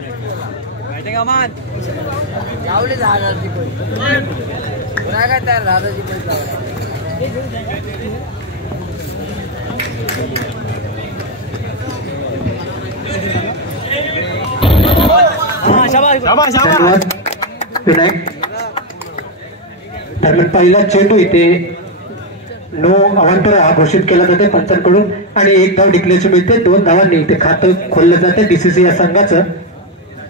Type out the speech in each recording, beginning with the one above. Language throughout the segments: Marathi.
बॅटिंग अमान यावले झाडाची पुन्हा काय तयार झाडाची दरम्यान पहिला चेंडू इथे नो अवांतर हा घोषित केला जाते पंचांकडून आणि एक धाव डिक्लेअर मिळते 2 धावांनी इथे खातं खोललं जाते डीसीसी या संघाचं.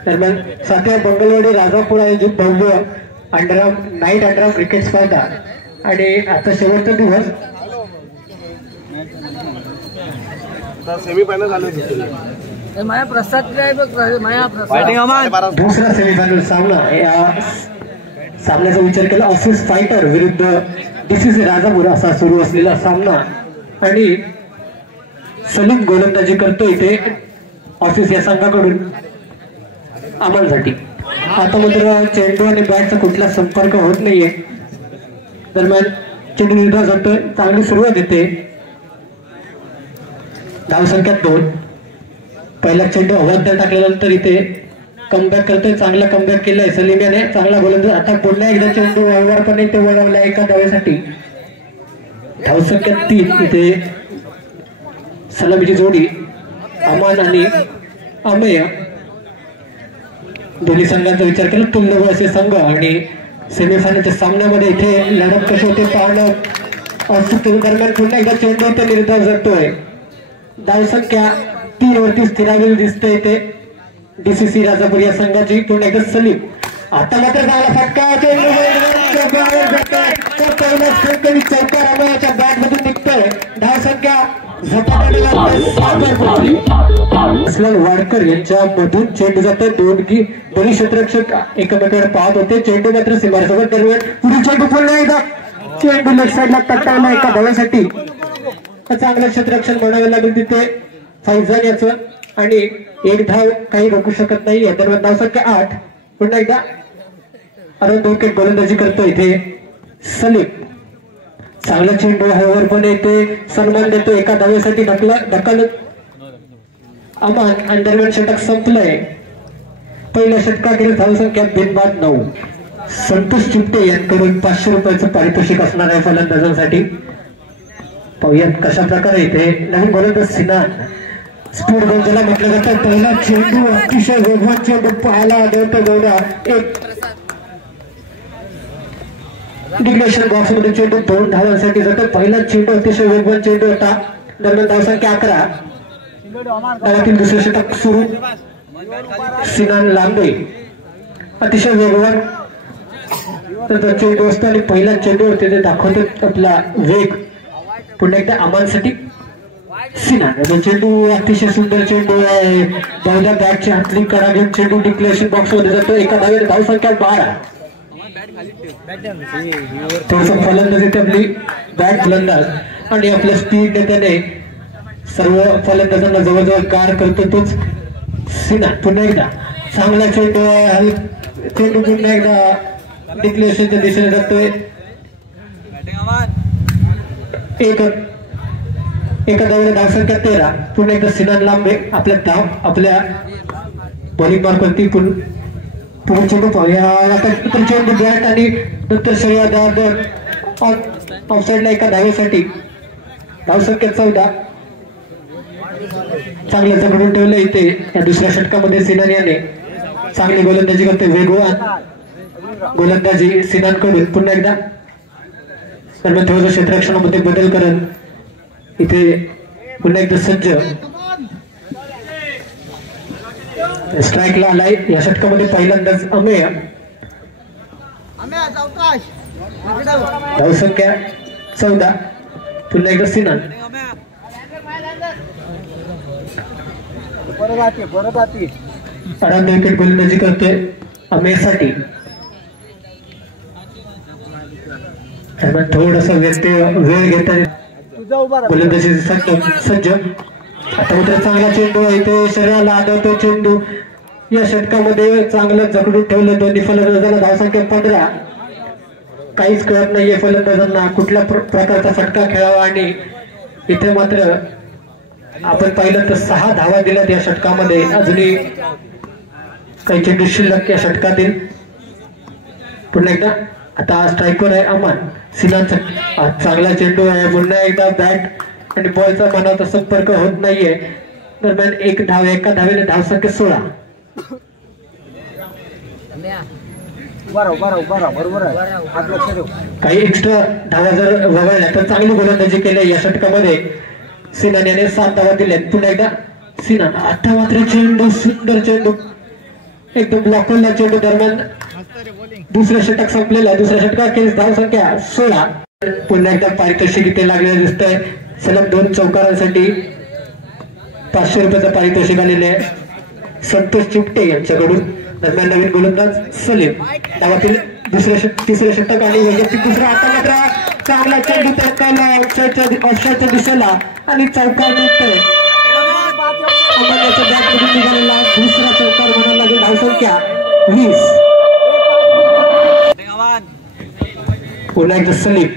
दरम्यान 7व्या बंगलवाडी राजापूर आयोजित भव्य नाईट अंडरआर्म क्रिकेट स्पर्धा आणि आता शेवटचा दिवस सेमीफायनल झाले. माया प्रसाद काय बघ माया बॅटिंग अमान दुसरा सेमीफायनल सामना या सामन्याचा विचार केला ऑफिस फायटर विरुद्ध डीसीसी राजापूर असा सुरू असलेला सामना आणि सलीम गोलंदाजी करतो इथे ऑफिस या संघाकडून अमलसाठी. आता मात्र चेंडू आणि बॅटचा कुठला संपर्क होत नाहीये. दरम्यान चेंडू निर्धार जातोय चांगली सुरुवात येते धावसंख्या 2. पहिला चेंडू हवात टाकल्यानंतर इथे कमबॅक करतोय चांगला कमबॅक केलाय सलीम याने चांगला गोलंदाज. आता पुन्हा एकदा चेंडू वारंवारपणे ते वळवला एका धावेसाठी धावसंख्या 3. इथे सलामीची जोडी अमान आणि अमेय दोन्ही संघांचा विचार केला तुल्यबळ असे संघ आणि सेमीफायनलच्या सामन्यामध्ये इथे लढत कशी होते पाहणं औत्सुक्य. दरम्यान पुन्हा एकदा चेंडू इथे निर्धार जातोय धावसंख्या 3 वरती स्थिरावेल दिसतंय इथे डीसीसी राजापूर या संघाची. पुन्हा एकदा सलीम आता मात्र झाला फटका चौकार अमयाच्या बॅट मधून निघतोय. धावसंख्या वाडकर यांच्या मधून चेंडू जातो दोन्ही क्षेत्ररक्षक एकमेकांकडे पाहत होते. चेंडू मात्र सीमारेसोबत दरम्यान पुढील चेंडू पुन्हा एकदा चेंडू लेफ्ट साईडला तटावला एका धावेसाठी. चांगलं क्षेत्ररक्षण म्हणावं लागेल तिथे फैजान याचं आणि एक धाव काही रोखू शकत नाही. दरम्यान धावसंख्या 8. पुन्हा एकदा अरुण विकेट गोलंदाजी करतो इथे सलीम. चांगला चेंडू हवेवर पण येते सन्मान देतो एका धावेसाठी ढकल अमान आणि दरम्यान षटक संपलंय. पहिल्या षटकाकडे धावसंख्या बिनबाद 9. संतोष चिपटे यांकडून 500 रुपयाचं पारितोषिक असणार आहे फलंदाजांसाठी. पाहूयात कशा प्रकारे इथे नवीन गोलंदाज सिनान स्पीड गोल ज्याला म्हटलं जातं. पहिला चेंडू अतिशय वेगवान चेंडू पाहायला आढळतो गौडा एक डिक्लेरेशन बॉक्स मध्ये चेंडू 2 धावांसाठी जातो. पहिला चेंडू अतिशय वेगवान चेंडू होता. दरम्यान धावसंख्या 11. त्यातील दुसरे षटक सुरू सिनान लांबे अतिशय वेगवान चेंडू असतो आणि पहिला चेंडूवरती ते दाखवतो आपला वेग. पुन्हा एकदा अमानसाठी सिनान चेंडू अतिशय सुंदर चेंडू आहे. बहुधा बॅटची हातली कडा घेऊन चेंडू डिक्लेरेशन बॉक्स मध्ये जातो एका धावेत. धावसंख्या 12. थोडस फलंदाजी आपली बॅट फलंदाज आणि आपल्या स्पीडने त्याने सर्व फलंदाजांना जवळजवळ कार करतो तोच सिनान. पुन्हा एकदा चांगला चेंडू चेंडू पुन्हा एकदा डिक्लेरेशनच्या दिशेने जातोय. एका धावेला धावसंख्या 13. पुन्हा एकदा सिनान लांबे आपल्या बॉलिंग मार्फत पुढे चेंडू पाहूया. चेंडू बॅट आणि नंतर शरीरात ऑफसाईडला एका धावेसाठी. धावसंख्या 14. चांगलं जगडून ठेवलं इथे या दुसऱ्या षटकामध्ये सिनान याने चांगली गोलंदाजी करते. वेगवान गोलंदाजी सिनान कडून. पुन्हा एकदा दरम्यान थोडं क्षेत्ररक्षणामध्ये बदल करत इथे पुन्हा एकदा सज्ज स्ट्राईकला आलाय या षटकामध्ये पहिल्यांदाच अमेय. धावसंख्या 14. पुन्हा एकदा सिनान. अडांड विकेट गोलंदाजी करतोय अमेयसाठी. थोडस वेळ घेतात गोलंदाजी सज्ज. आता मात्र चांगला चेंडू आहे तो शरीराला आढळतो चेंडू. या षटकामध्ये चांगलं जखडून ठेवलं दोन्ही फलंदाजांना. धावसंख्या 15. काहीच कळत नाहीये फलंदाजांना कुठल्या प्रकारचा फटका खेळावा आणि इथे मात्र आपण पाहिलं तर 6 धावा दिल्यात या षटकामध्ये. अजूनही काही चेंडू शिल्लक या षटकातील. पुन्हा एकदा आता स्ट्रायकर आहे अमन. सिनांचा चांगला चेंडू आहे. पुन्हा एकदा बॅट आणि बॉलचा मनाचा संपर्क होत नाहीये. दरम्यान एक धाव, एका धावेने धावसंख्या 16. काही एक्स्ट्रा धावा जर वगळल्या तर चांगली गोलंदाजी केली या षटकामध्ये. सिनान याने 7 धावा दिल्यात. पुन्हा एकदा सिनान. आता मात्र चेंडू, सुंदर चेंडू, एकदम ब्लॉकरला चेंडू. दरम्यान दुसरं षटक संपलेलं आहे. दुसऱ्या षटकात केली धावसंख्या 16. पुन्हा एकदा पारितोषिक इथे लागलेलं दिसतंय. सलग 2 चौकारांसाठी 500 रुपयाचं पारितोषिक आलेले आहे संतोष चिमटे यांच्याकडून. दरम्यान नवीन गोलंदाज सलीम. डावातील तिसरे षटक आणि वैयक्तिक दुसरा. आता मात्र चांगला चेंडू तडकाला ऑफसाईडच्या दिशेला आणि चौकार निघतोय. बॅटमधून निघालेला दुसरा चौकार म्हणायला लागेल. धावसंख्या 20. पुन्हा एकदा सलीम.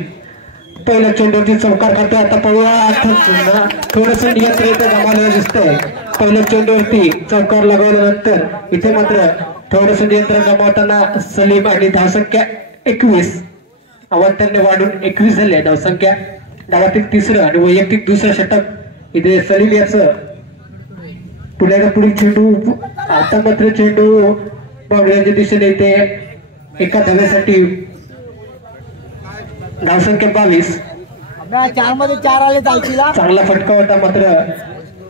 पहिल्या चेंडूवरती चौकार करतोय. आता पाहूया थोडस नियंत्रण गमावलेलं दिसतंय. पहिल्या चेंडूवरती चौकार लगवल्यानंतर इथे मात्र थोडस नियंत्रण गमावताना सलीम आणि धावसंख्या 21. आव्हान वाढून 21 झाले धावसंख्या. डावातील तिसरं आणि वैयक्तिक दुसरं षटक इथे सलीम याचं. पुन्हा एकदा पुढील चेंडू. आता मात्र चेंडू बाउंड्रीच्या दिशेने इथे एका धाव्यासाठी. धावसंख्या 22. 4 मध्ये 4 आले चालतीला. चांगला फटका होता मात्र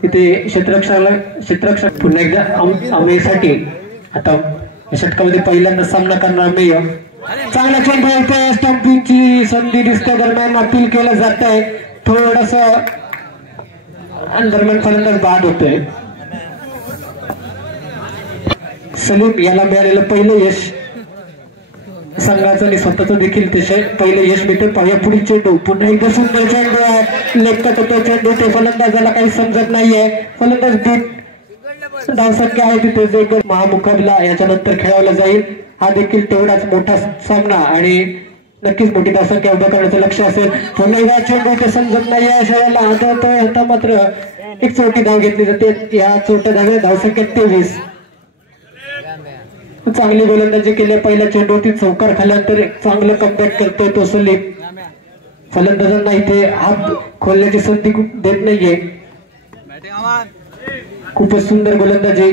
इथे क्षेत्ररक्षक पुन्हा एकदा अमेयसाठी. आता या षटकामध्ये पहिल्यांदा सामना करणार अमेय. चांगला चेंडू इथे स्टंपिंगची संधी दिसते. दरम्यान अपील केलं जात आहे थोडस आणि दरम्यान फलंदाज बाद होतोय. सलीम याला मिळालेलं पहिलं यश संघाचं आणि स्वतःचं देखील पहिलं यश मिळते. पाहूया पुढील चेंडू. पुन्हा एकदा सुंदर चेंडू आहे. लेखत होतो चेंडू. ते फलंदाजाला काही समजत नाहीये. फलंदाज धावसंख्या आहे तिथे जे महामुकाबला याच्यानंतर खेळवला जाईल. हा देखील तेवढाच मोठा सामना आणि नक्कीच मोठी धावसंख्या उभं करण्याचं लक्ष असेल. पुन्हा एकदा चेंडू ते समजत नाहीये. अशा वेळेला आढळतोय. आता मात्र एक चौथी धाव घेतली जाते. या चौथ्या धाव्या धावसंख्या 23. चांगली गोलंदाजी केली. पहिल्या चेंडूवरती चौकार खाल्यानंतर एक चांगलं कमबॅक करतोय तो सलीम. फलंदाजांना इथे हात खोलण्याची संधी देत नाहीये. खूपच सुंदर गोलंदाजी.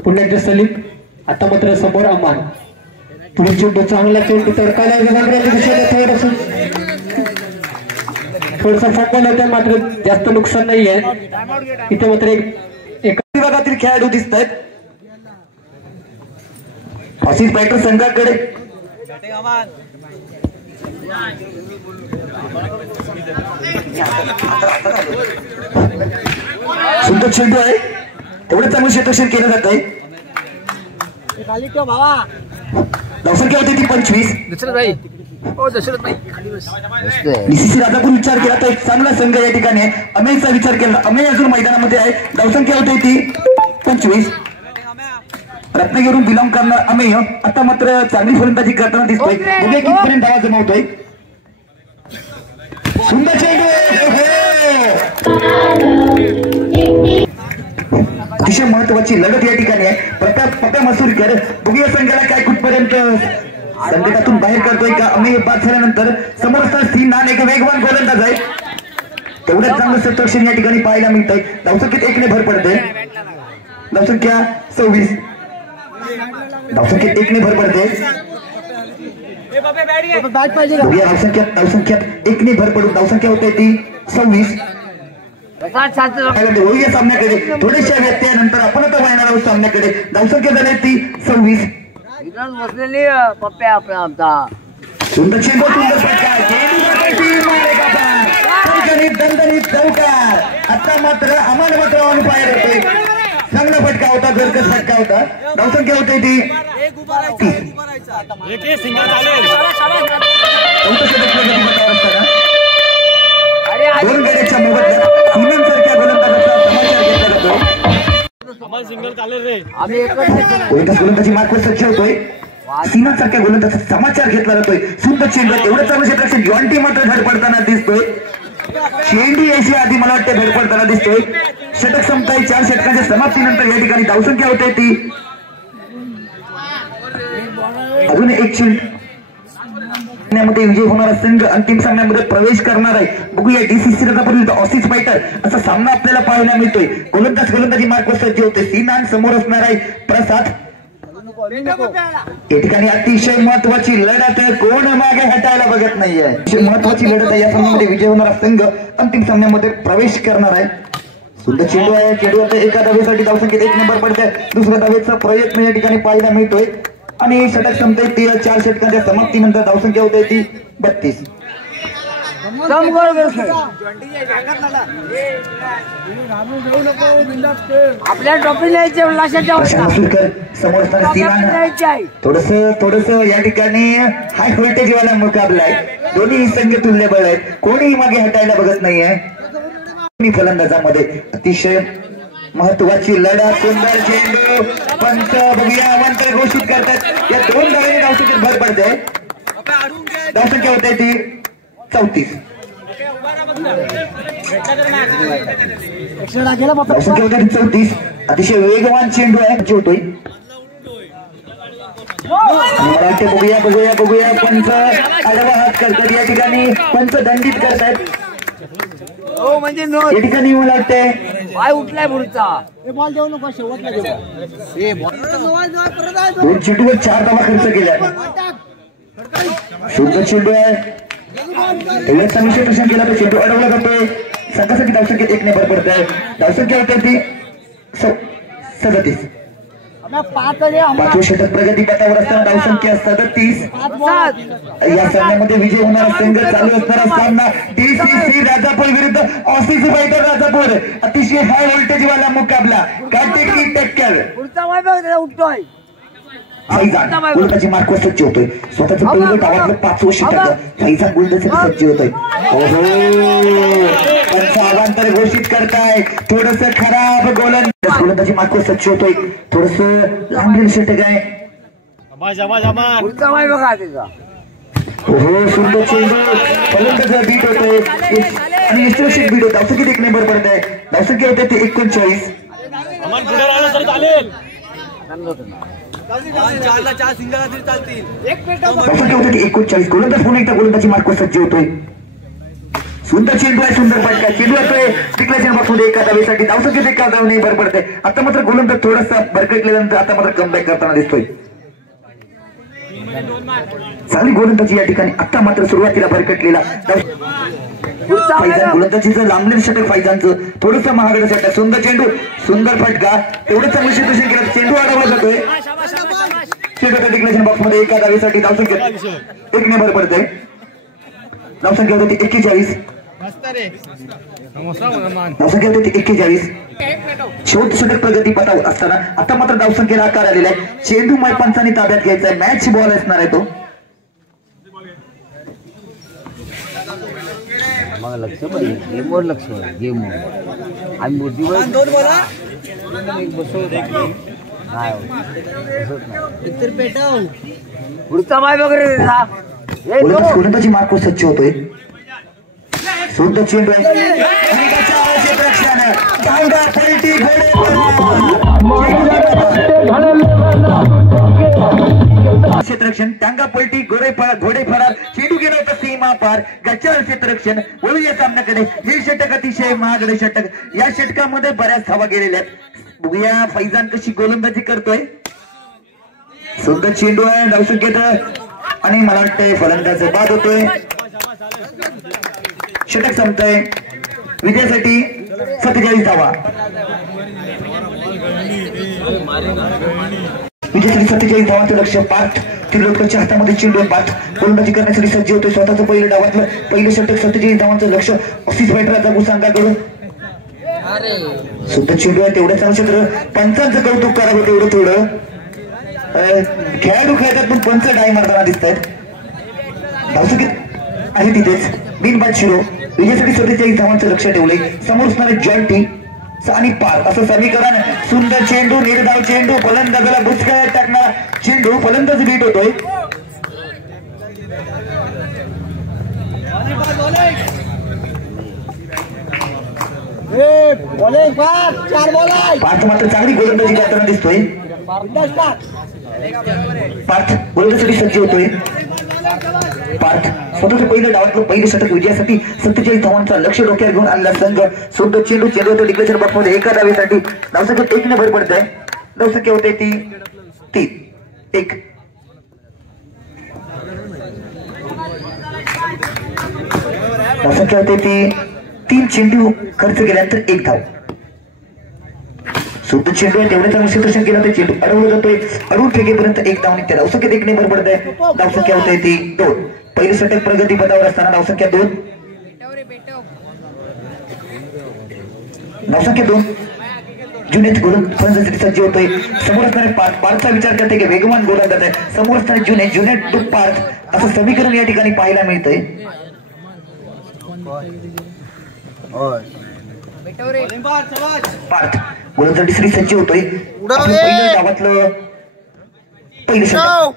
पुन्हा एकदा सलीम. आता मात्र समोर अमान. पुढील चेंडू. चांगला चेंडू तडकाला थोडस फंबल होतं मात्र जास्त नुकसान नाहीये. इथे मात्र एका विभागातील खेळाडू दिसत आहेत. अशीच बॅटर संघाकडे. सुंदर चेंडू आहे. तेवढं चांगलं क्षेत्ररक्षण केलं जात आहे. धावसंख्या होती ती 25. बीसीसी राजापूर विचार केला तर एक चांगला संघ या ठिकाणी आहे. अमेयचा विचार केला. अमेय अजून मैदानामध्ये आहे. धावसंख्या होती ती 25. रत्नागिरीवरून बिलॉंग करणार अमेय आता मात्र चांगली फलंदाजी करताना दिसतोय. बघूया कितपर्यंत धावा जमावतोय. सुंदर चेंडू. अतिशय महत्वाची लढत या ठिकाणी आहे. पप्या मसूरकर. बघूया संघाला काय कुठपर्यंत संकटातून बाहेर करतोय का. अमेय बाद झाल्यानंतर समोर सिन्हा एक वेगवान गोलंदाज आहे. तेवढ्याच चांगलं क्षेत्ररक्षण या ठिकाणी पाहायला मिळत आहे. धावसंख्येत 1ने भर पडते. धावसंख्या 26. धावसंख्येत 1ने भर पडते. धावसंख्यात 1ने भर पडून धावसंख्या होते ती 26. होऊया सामन्याकडे. थोड्याशा व्यत्ययानंतर आपण आता वळणार आहोत सामन्याकडे. धावसंख्या झाली ती 26. पप्प्या आमचा सुंदर चेंडू. सुंदर फटकार. दणदणीत चौकार. आता मात्र आम्हाला मात्र ऑन फायर होतोय. चांगला फटका होता. जरकस फटका होता. धावसंख्या होते ती 30. दोन गड्याच्या मोबदल्यात सिनांसारख्या गोलंदाजाचा समाचार घेतला जातोय. गोलंदाजी मार्कवर सज्ज होतोय. सिनांसारख्या गोलंदाजाचा समाचार घेतला जातोय. सुंदर चेंडू. एवढं चांगलं क्षेत्ररक्षण. जॉन्टी मात्र धडपडताना दिसतोय. चेंडू याशिवाय आधी मला वाटतं धडपडताना दिसतोय. षटक संपताय. 4 षटकांच्या समाप्तीनंतर या ठिकाणी धावसंख्या होते ती अजून एक सामन्यामध्ये विजय होणारा संघ अंतिम सामन्यामध्ये प्रवेश करणार आहे. बघूया डीसीसी राजापूर ऑसिस फायटर असा सामना आपल्याला पाहायला मिळतोय. गोलंदाजी मार्ग सज्ज होते. सीनान समोर असणार आहे प्रसाद. या ठिकाणी अतिशय महत्वाची लढत आहे. कोण मागे हटायला बघत नाहीये. महत्वाची लढत आहे. या सामन्यामध्ये विजय होणारा संघ अंतिम सामन्यामध्ये प्रवेश करणार आहे. सुंदर चेंडू आहे. चेंडूवर एका धावेसाठी धावसंख्येत 1 नंबर पडते. दुसऱ्या धावेचा प्रयत्न या ठिकाणी पाहायला मिळतोय आणि षटक संपते. 4 षटकांच्या समाप्तीनंतर धावसंख्या होते ती 32. आपल्या ट्रॉफी न्यायची थोडस या ठिकाणी हाय व्होल्टेज वाला मुकाबला आहे. दोन्ही संघ तुल्यबळ आहेत. कोणीही मागे हटायला बघत नाहीये. फलंदाजामध्ये अतिशय महत्वाची लढत. सुंदर चेंडू. पंच बघूया अवांतर घोषित करतात. या 2 धावेने धावसंख्येत भर पडते. धावसंख्या होते ती 34. धावसंख्या होते 34. अतिशय वेगवान चेंडू आहे. होतोय बघूया पंच आडवा हात करतात. या ठिकाणी पंच दंडित करतात. म्हणजे या ठिकाणी मला वाटतंय पाय उठलाय पुढचा. बॉल देऊ नको शेवटला देऊ. 2 चेंडूवर 4 धावा खर्च केल्या. शुद्ध चेंडू आहे. एवढ्या चांगलं क्षेत्ररक्षण केलं तर चेंडू अडवला जातोय. संघासाठी धावसंख्येत 1 ने भर पडत आहे. धावसंख्या होते ती 37. 5वं षटक प्रगती पथावर असताना धावसंख्या 37. या सामन्यामध्ये विजय होणारा संघ चालू असणारा सामना डीसीसी राजापूर विरुद्ध ऑसिस फायटर राजापूर. अतिशय हाय व्होल्टेज वाला मुकाबला. काटेकी टक्कर. उठतोय गोलंदाजी मार्क सज्ज होतोय. स्वतःचं पहिलं डावातलं 5वं षटक. फैजान गोलंदाजीसाठी सज्ज होतोय. अवांतर घोषित करताय. थोडस खराब गोलंदाजी मार्क सज्ज होतोय. थोडस लांबील षटक आहे. सुंदर चेंडू. फलंदाज बीट होतोय आणि यष्टरक्षक बीट होत. धावसंख्येत 1 नंबर पडत आहे. धावसंख्या होते ते 39. गोलंदाज पुन्हा एकदा गोलंदाजी मार्क सज्ज होतोय. सुंदर चेंडू आहे. सुंदर फटका. चेंडू येतोय टिकल्याच्या बॉक्समध्ये एका धावेसाठी. धावसंख्येत 1 धावेने भर पडते. आता मात्र गोलंदाज थोडासा भरकटल्यानंतर आता मात्र कमबॅक करताना दिसतोय. चांगली गोलंदाजी या ठिकाणी. आता मात्र सुरुवातीला भरकटलेला गोलंदाजीचं लांबलेलं षटक फैजानचं. थोडंसं महागडं षटक. सुंदर चेंडू. सुंदर फटका. तेवढं चांगलं क्षेत्ररक्षण केलं. चेंडू अडवला जातोय. चेंडू टिकल्याच्या बॉक्समध्ये एका धावेसाठी धावसंख्येत 1 ने भर पडते. धावसंख्या होती 41. धावसंख्या होती 41. शेवटचं षटक प्रगती पथावर असताना आता मात्र धावसंख्येला आकार आलेला आहे. चेंडू पंचांनी ताब्यात घ्यायचा आहे. मॅच बॉल असणार आहे तो. लक्ष गेमवर लक्ष. गेम आम्ही बुद्धिबळ पुढचा माय वगैरे गोलंदाजी मार्क सज्ज होतोय. सुंदर चेंडू आहे. क्षेत्ररक्षण. टांगा पलटी. घोडे फरार. चेंडू गेला होता सीमा पार. गच्चाळ क्षेत्ररक्षण. वळूया सामन्याकडे. हे षटक अतिशय महागडे षटक. या षटकामध्ये बऱ्याच धावा गेलेल्या आहेत. बघूया फैजान कशी गोलंदाजी करतोय. सुंदर चेंडू आहे. धावसंख्येत आणि मला वाटतंय फलंदाज बाद होतोय. षटक संपतंय. विजयासाठी 47 धावा. विजयासाठी 47 धावांचं लक्ष. पाच त्रिलोकच्या हातामध्ये चेंडू. पाच गोलंदाजी करण्यासाठी सज्ज होतोय. स्वतःचं पहिलं डावातलं पहिलं षटक. 47 धावांचं लक्ष. ऑसिस फायटर संघाकडून. सुद्धा चेंडू आहे. तेवढं चांगलं क्षेत्र. पंचांचं कौतुक करावं तेवढं थोडं. खेळाडू खेळतात पण पंच डाय मारताना दिसत आहेत. धावसंख्येत आहे तिथेच बिनबाद शिरो. विजयासाठी 47 धावांचं लक्ष ठेवलंय. समोर असणारे जॉन्टी आणि पार असं समीकरण. सुंदर चेंडू. निर्धाव चेंडू. फलंदाजाला बुचकाळ्यात टाकणारा चेंडू. फलंदाज बीट होतोय. पाच मात्र चांगली गोलंदाजी करताना दिसतोय. पार्थ गोलंदाजीसाठी सज्ज होतोय. पार्थ स्वतःच्या पहिल्या डावातलं पहिलं षटक विजयासाठी 47 धावांचा लक्ष डोक्यावर घेऊन आलेला संघ. सुंदर चेंडू होतो डिक्लेचर बॉक्समध्ये एका डावीसाठी धावसंख्या 1 ने भर पडत आहे. धावसंख्या होते ती 3-1. धावसंख्या होते ती 3 चेंडू खर्च केल्यानंतर 1 धाव. सुंदर चेंडू आहे तेवढ्या चांगलं क्षेत्ररक्षण केलं तर चेंडू अडवला जातोय. अडवून फेकेपर्यंत 1 धाव निघते. धावसंख्या 1 ने भर पडत आहे. धावसंख्या होते ती 2. पहिलं षटक प्रगतीपथावर असताना धावसंख्या 2. धावसंख्या 2. जुनेद गोलंदाजीसाठी सज्ज होतोय. समोर असणारे पार्थचा विचार करते की वेगवान गोलंदाज आहे. समोर असणारे जुनेद टू पार्थ असं समीकरण या ठिकाणी पाहायला मिळतंय. पार्थ गोलंदाजीसाठी सज्ज होतोय. पहिल्या डावातलं पहिलं षटक.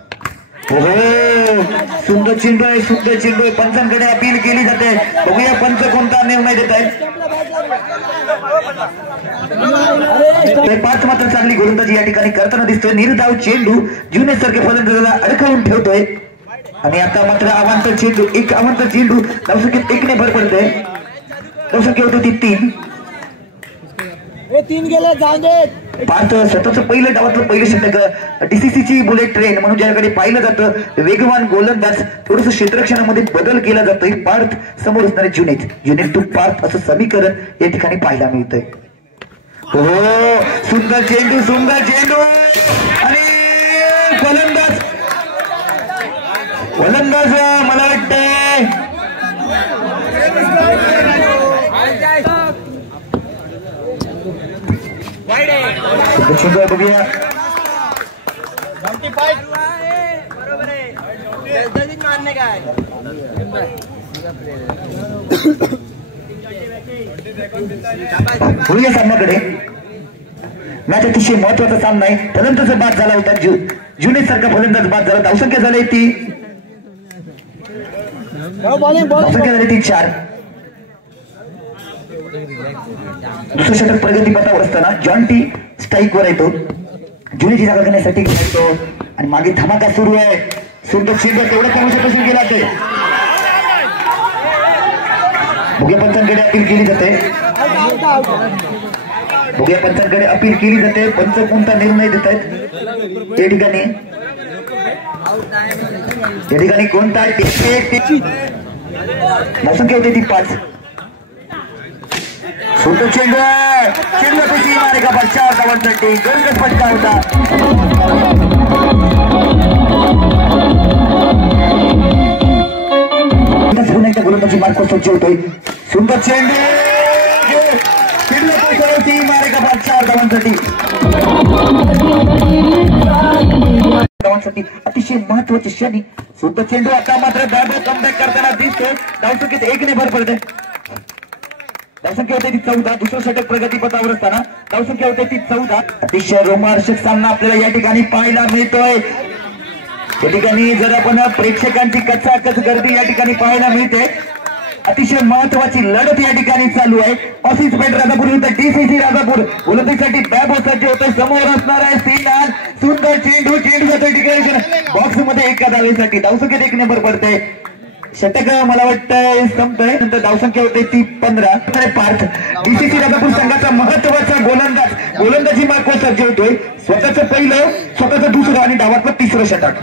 सुंदर चेंडू आहे. सुंदर चेंडू आहे. पंचांकडे अपील केली जाते. बघूया पंच कोणता निर्णय देत आहेत. पाच मात्र चांगली गोलंदाजी या ठिकाणी करताना दिसतोय. निर्धाव चेंडू जुने सारखे फलंदाजाला अडकवून ठेवतोय. आणि आता मात्र अवांतर चेंडू धावसंख्येत 1 ने भर पडते. धावसंख्या होती ती 3. 3 गेले जाऊन पार्थ स्वतःच पहिलं डावातलं पहिलं षटक डीसीसीची बुलेट ट्रेन म्हणून ज्याकडे पाहिलं जातं. वेगवान गोलंदाज थोडस क्षेत्ररक्षणामध्ये बदल केला जातोय. पार्थ समोर असणारे जुनेद टू पार्थ असं समीकरण या ठिकाणी पाहायला मिळतंय. हो सुंदर चेंडू आणि गोलंदाज मला वाटतंय बघूया. बोलूया सामन्याकडे. मॅच अतिशय महत्वाचा सामना आहे. फलंदाज बाद झाला होता. जुनेद सारखा फलंदाज बाद झाला. धावसंख्या झाली ती 4. दुसरं षटक प्रगतीपथावर असताना जॉन्टी स्ट्राईकवर येतो. जुनेची जागा करण्यासाठी येतो आणि मागे धमाका सुरू आहे. सुंदर चेंडू तेवढं चांगलं क्षेत्ररक्षण केलं जाते. बघूया पंचांकडे अपील केली जाते. पंच कोणता निर्णय देत आहेत या ठिकाणी कोणता धावसंख्या होती ती 5. सुंदर चेंडू त्याची मारेगा 4 धावांसाठी गलगत फटका होता. पुन्हा एकदा गोलंदाजी मार्क सज्ज होतोय. सुंदर चेंडू मारेगा 4 धावांसाठी अतिशय महत्वाची क्षणी. सुंदर चेंडू आता मात्र दादा कमबॅक करताना दिसतोय. धावसंख्येत 1 ने भर पडते. धावसंख्या होते ती 14. दुसरं षटक प्रगतीपथावर असताना धावसंख्या होते ती 14. अतिशय रोमांचक सामना आपल्याला या ठिकाणी पाहायला मिळतोय. या ठिकाणी जर आपण प्रेक्षकांची कचाकच गर्दी या ठिकाणी पाहायला मिळते. अतिशय महत्वाची लढत या ठिकाणी चालू आहे. ऑसिस पेंट राजापूर विरुद्ध डीसीसी राजापूर. गोलंदाजीसाठी बॅब सज्ज होतोय. समोर असणार आहे सिनान. सुंदर चेंडू डिक्लेरेशन बॉक्स मध्ये एका धावेसाठी. धावसंख्येत 1 ने भर पडते. षटक मला वाटतंय संपतंय. नंतर धावसंख्या होते ती 15. पार्थ डीसीसी राजापूर संघाचा महत्वाचा गोलंदाजी मार्क सज्ज होतोय. स्वतःचं पहिलं, स्वतःचं दुसरं आणि डावातलं 3रं षटक.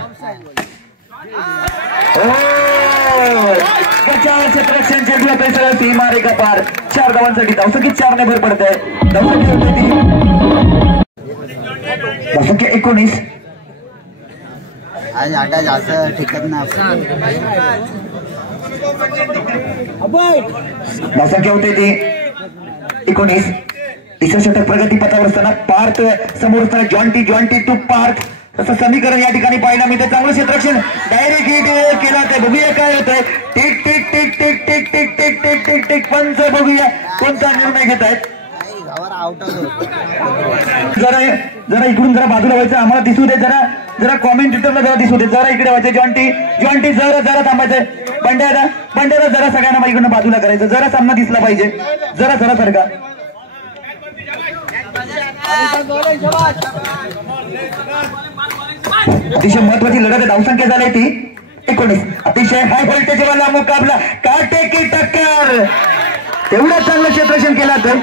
क्षेत्ररक्षण चेंडू होतोय सरळ सीमारेखा पार. 4 धावांसाठी. धावसंख्येत 4 ने भर पडत आहे. धावसंख्या होते ती धावसंख्या 19. आज आटा जास्त ठिकत ना. धावसंख्या होते ती 19. तिसरं षटक प्रगतीपथावर असताना पार्थ समोर असताना जॉन्टी टू पार्थ असं समीकरण या ठिकाणी पाहायला मिळतं. चांगलं क्षेत्ररक्षण डायरेक्ट हिट केलं ते. बघूया काय होतंय. Tick tick tick tick tick tick tick tick tick tick. पंच बघूया कोणता निर्णय घेत आहेत. जरा इकडून जरा बाजूला व्हायचं. आम्हाला दिसू दे. जरा कॉमेंटेटरला जरा दिसू दे. जरा इकडे व्हायचं. जॉन्टी जरा थांबायचंय. पंड्याला जरा सगळ्यांना इकडनं बाजूला करायचं. जरा सामना दिसला पाहिजे. जरा सारखा अतिशय महत्वाची लढत धावसंख्या झाली ती 19. अतिशय हाय व्होल्टेज वाला मुकाबला, काटे की टक्कर. तेवढं चांगलं क्षेत्ररक्षण केलं तर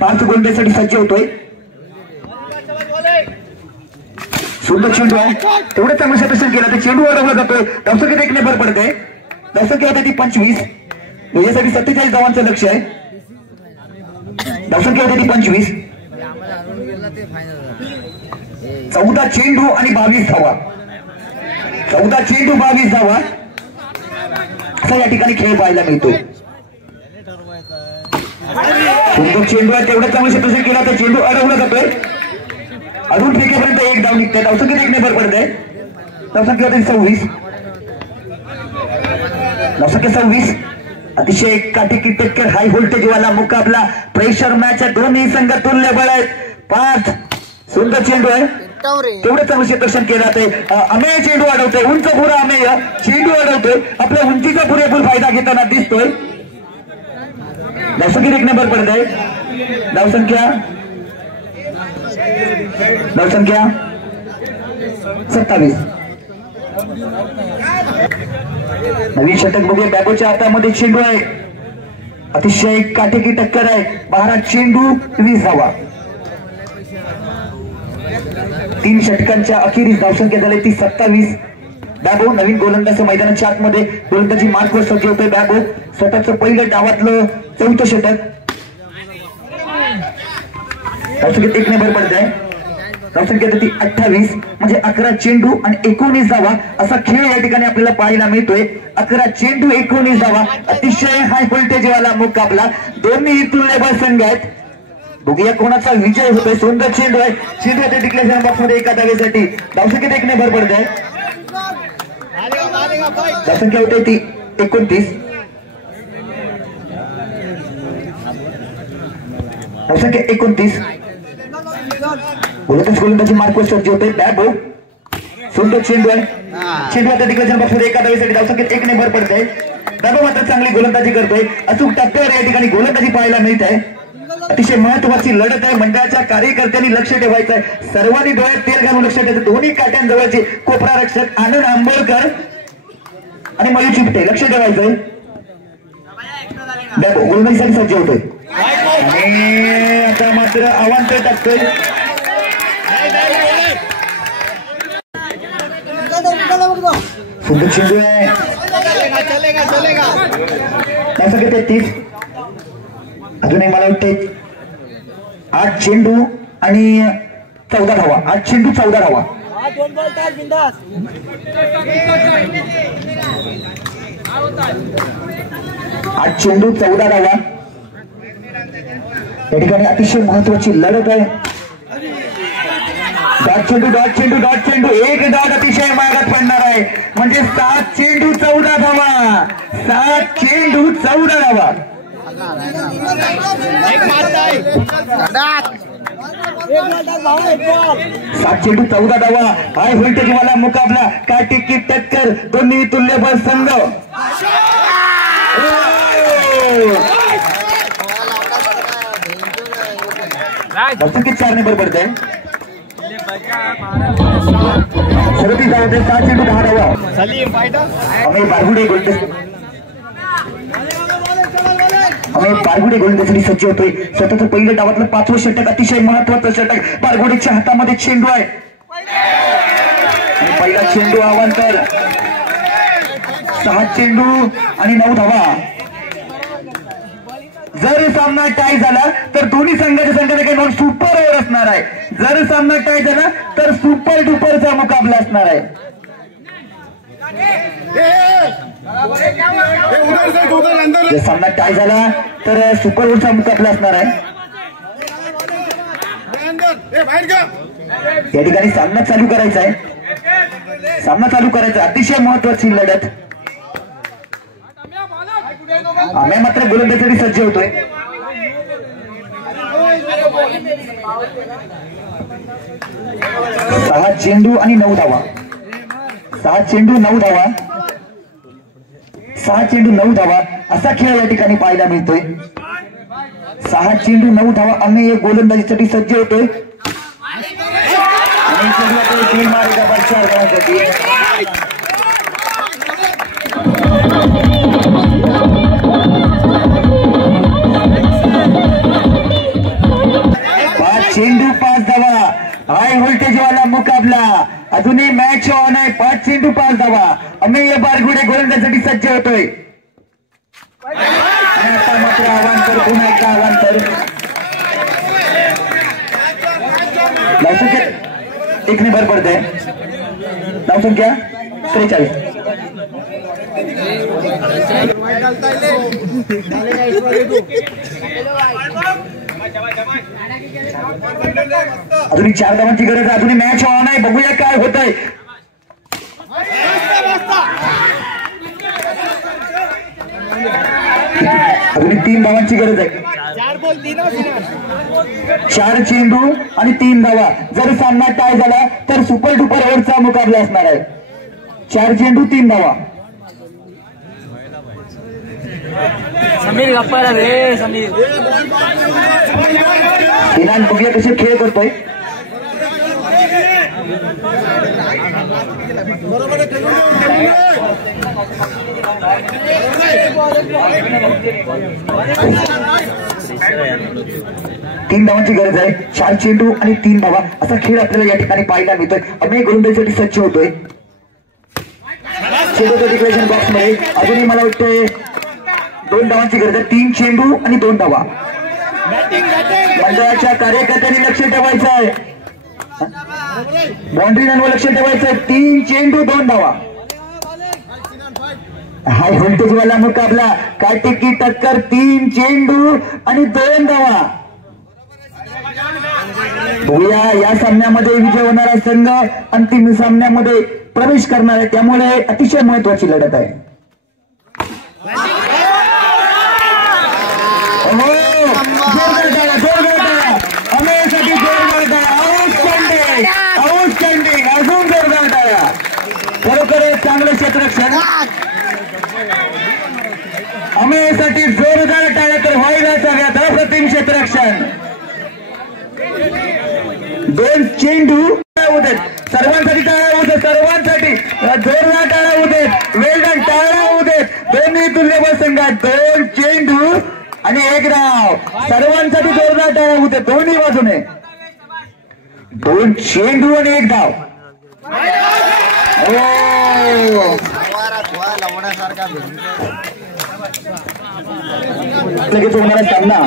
पाच गोलंदाजीसाठी सज्ज होतोय. सुंदर चेंडू आहे, तेवढं चांगलं क्षेत्ररक्षण केलं तर चेंडू अडवला जातोय. धावसंख्येत 1 ने भर पडते. धावसंख्या होते ती 25. यासाठी 47 धावांचं लक्ष आहे. धावसंख्या होते ती 25. 14 चेंडू आणि 22 धावा. 14 चेंडू 22 धावा असा या ठिकाणी खेळ पाहायला मिळतो. सुंदर चेंडू आहे, तेवढं चांगलं क्षेत्ररक्षण केलं तर चेंडू अडवला जातोय. अजून फेकेपर्यंत 1 धाव निघते. धावसंख्येत 1 ने भर पडते. धावसंख्या होते 26. धावसंख्या 26. अतिशय काटेकी टक्कर, हाय व्होल्टेज वाला मुकाबला, प्रेशर मॅच आहे. दोन्ही संघ तुल्यबळ आहेत. 5 सुंदर चेंडू आहे, तेवढं चांगलं क्षेत्ररक्षण केलं जाते. अमेय चेंडू अडवतोय. उंच पुरा अमेय चेंडू अडवतोय. आपल्या उंचीचा पुरेपूर फायदा घेताना दिसतोय. धावसंख्येत 1 ने भर पडते. धावसंख्या 27. नवीन षटक बघूया. बॅबोच्या हातामध्ये चेंडू आहे. अतिशय काटेकी टक्कर आहे. 12 चेंडू 20 धावा. 3 षटकांच्या अखेरीस धावसंख्या झाली ती 27. बॅबो नवीन गोलंदाज मैदानाच्या आतमध्ये गोलंदाजी मार्कवर सज्ज होतोय. बॅबो स्वतःचं पहिलं डावातलं 4थं षटक. धावसंख्येत 1 ने भर पडत आहे. धावसंख्या ती 28. म्हणजे 11 चेंडू आणि 19 धावा असा खेळ या ठिकाणी आपल्याला पाहायला मिळतोय. 11 चेंडू 19 धावा, अतिशय हाय व्होल्टेज वाला मुकाबला. दोन्ही तुल्यबळ संघ आहेत. बघूया कोणाचा विजय होतोय. सुंदर चेंडू आहे, चेंडू येते डिक्लेरेशन बॉक्स मध्ये एका धावेसाठी. धावसंख्येत 1 ने भर पडत आहे. धावसंख्या होते ती 29. धावसंख्या 29. गोलंदाजी मार्कवर सज्ज होते. बॅबो सुंदर चेंडू आहे, चेंडू आता डिक्लेरेशन बॉक्स मध्ये एका धावेसाठी. धावसंख्येत 1 ने भर पडत आहे. बॅबो मात्र चांगली गोलंदाजी करतोय. अचूक टप्प्यावर या ठिकाणी गोलंदाजी पाहायला मिळत आहे. अतिशय महत्वाची लढत आहे. मंडळाच्या कार्यकर्त्यांनी लक्ष ठेवायचं आहे. सर्वांनी डोळ्यात तेल घालून लक्ष ठेवायचं. दोन्ही काट्यांजवळचे कोपरा रक्षक आनंद आंबोळकर आणि मयूर चिपटे लक्ष ठेवायचंय. बॅबो गोलंदाजीसाठी सज्ज होतोय आणि आता मात्र अवांतर टाकतोय. सुंदर चेंडू आहे. धावसंख्या 33. अजूनही मला वाटते 8 चेंडू आणि 14 धावा. 8 चेंडू 14 धावा. 8 चेंडू 14 धावा. या ठिकाणी अतिशय महत्वाची लढत आहे. डॉट चेंडू 1 डॉट अतिशय मागात पडणार आहे. म्हणजे 7 चेंडू 14 धावा. 7 चेंडू 14 धावा. 7 चेंडू 14 धावा. हाय व्होल्टेज वाला मुकाबला, काटेकी टक्कर, दोन्ही तुल्यबळ संघ. धावसंख्येत 4 ने भर पडत आहे. 37 धावा होते. 7 चेंडू 10 धावा. अमेय बारगुडे गोलंदाजीसाठी सज्ज होतोय. स्वतःचं पहिलं डावातलं 5वं षटक, अतिशय महत्वाचं षटक. बारगुडेच्या हातामध्ये चेंडू आहे. पहिला चेंडू अवांतर. 6 चेंडू आणि 9 धावा. जर सामना टाय झाला तर दोन्ही संघाच्या संघाने काही सुपर ओव्हर असणार आहे. जर सामना टाय झाला तर सुपर डुपरचा मुकाबला असणार आहे. जर सामना टाय झाला तर सुपर ओव्हरचा मुकाबला असणार आहे. या ठिकाणी सामना चालू करायचा आहे. सामना चालू करायचा, अतिशय महत्वाची लढत. आम्ही मात्र गोलंदाजीसाठी सज्ज होतोय. सहा चेंडू आणि 9 धावा. 6 चेंडू 9 धावा. 6 चेंडू 9 धावा असा खेळ या ठिकाणी पाहायला मिळतोय. 6 चेंडू 9 धावा. अमेय गोलंदाजीसाठी सज्ज होतोय. आणि तीन मारेगा बस 4 धावांसाठी. 5 चेंडू 5 धावा. हाय व्होल्टेज वाला मुकाबला अजूनही मॅच ऑन आहे. 5 चेंडू 5 धावा. अमेय बारगुडे गोलंदाजीसाठी सज्ज होतोय. आणि आता मात्र आव्हान कर, पुन्हा एकदा आव्हान कर. धावसंख्या 1 ने भर पडते. धावसंख्या 43. अजूनही 4 धावांची गरज आहे. अजूनही मॅच ऑन आहे. बघूया काय होत आहे. अजूनही 3 धावांची गरज आहे. 4 चेंडू आणि 3 धावा. जर सामना टाय झाला तर सुपर डुपर ओव्हरचा मुकाबला असणार आहे. 4 चेंडू 3 धावा. समीर गप्पा रे समीर. इनान बघूया कसे खेळ करतोय. तीन धावांची गरज आहे. 4 चेंडू आणि 3 धावा असा खेळ आपल्याला या ठिकाणी पाहायला मिळतोय. अमेय गोलंदाजीसाठी सज्ज होतोय. चेंडूच्या डिक्लेरेशन बॉक्स मध्ये अजूनही मला वाटतंय 2 धावांची गरज आहे. 3 चेंडू आणि 2 धावा. मंडळाच्या कार्यकर्त्यांनी लक्ष ठेवायचं आहे. बाउंड्री लाईनवर लक्ष ठेवायचं आहे. 3 चेंडू 2 धावा. हाय व्होल्टेज वाला मुकाबला. काटे की टक्कर. 3 चेंडू आणि 2 धावा. बघूया या सामन्यामध्ये विजय होणारा संघ अंतिम सामन्यामध्ये प्रवेश करणार आहे. त्यामुळे अतिशय महत्वाची लढत आहे. अमेयसाठी जोरदार टाळ्या. Outstanding outstanding. अजून जोरदार टाळ्या. खरोखरच चांगलं क्षेत्ररक्षण. अमेयसाठी जोरदार टाळ्या तर व्हायलाच हव्यात. अप्रतिम क्षेत्ररक्षण. 2 चेंडू होते. सर्वांसाठी टाळ्या होते. सर्वांसाठी जोरदार टाळ्या होते. वेलडन टाळ्या होते. दोन्ही तुल्यबळ संघात 2 चेंडू आणि 1 धाव. सर्वांसाठी जोरदार टाळ्या होते दोन्ही बाजूने. 2 चेंडू आणि 1 धाव. लगेच होणारा सामना